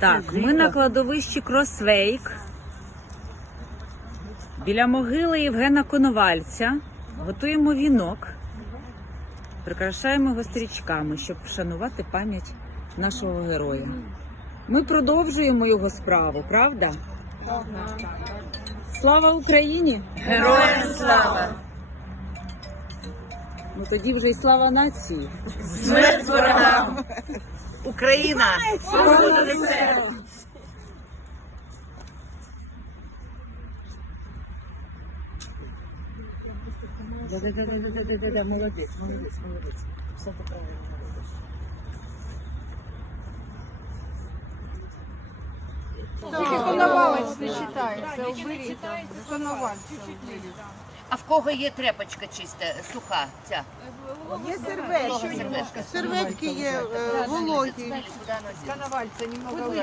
Так, ми на кладовищі Кросвейк. Біля могили Євгена Коновальця готуємо вінок, прикрашаємо його стрічками, щоб вшанувати пам'ять нашого героя. Ми продовжуємо його справу, правда? Слава Україні! Героям слава! Ну тоді вже й слава нації. Смерть ворогам! Україна! Свобода несе! Да-да-да, молодець, молодець, молодець. Все ти правильно робиш. Тільки коновалець не читається, уберіть. Коновальця уберіть. А в кого є тряпочка чиста, суха ця? Є сервечки. Сервечки є е, вологі. Коновальця немного.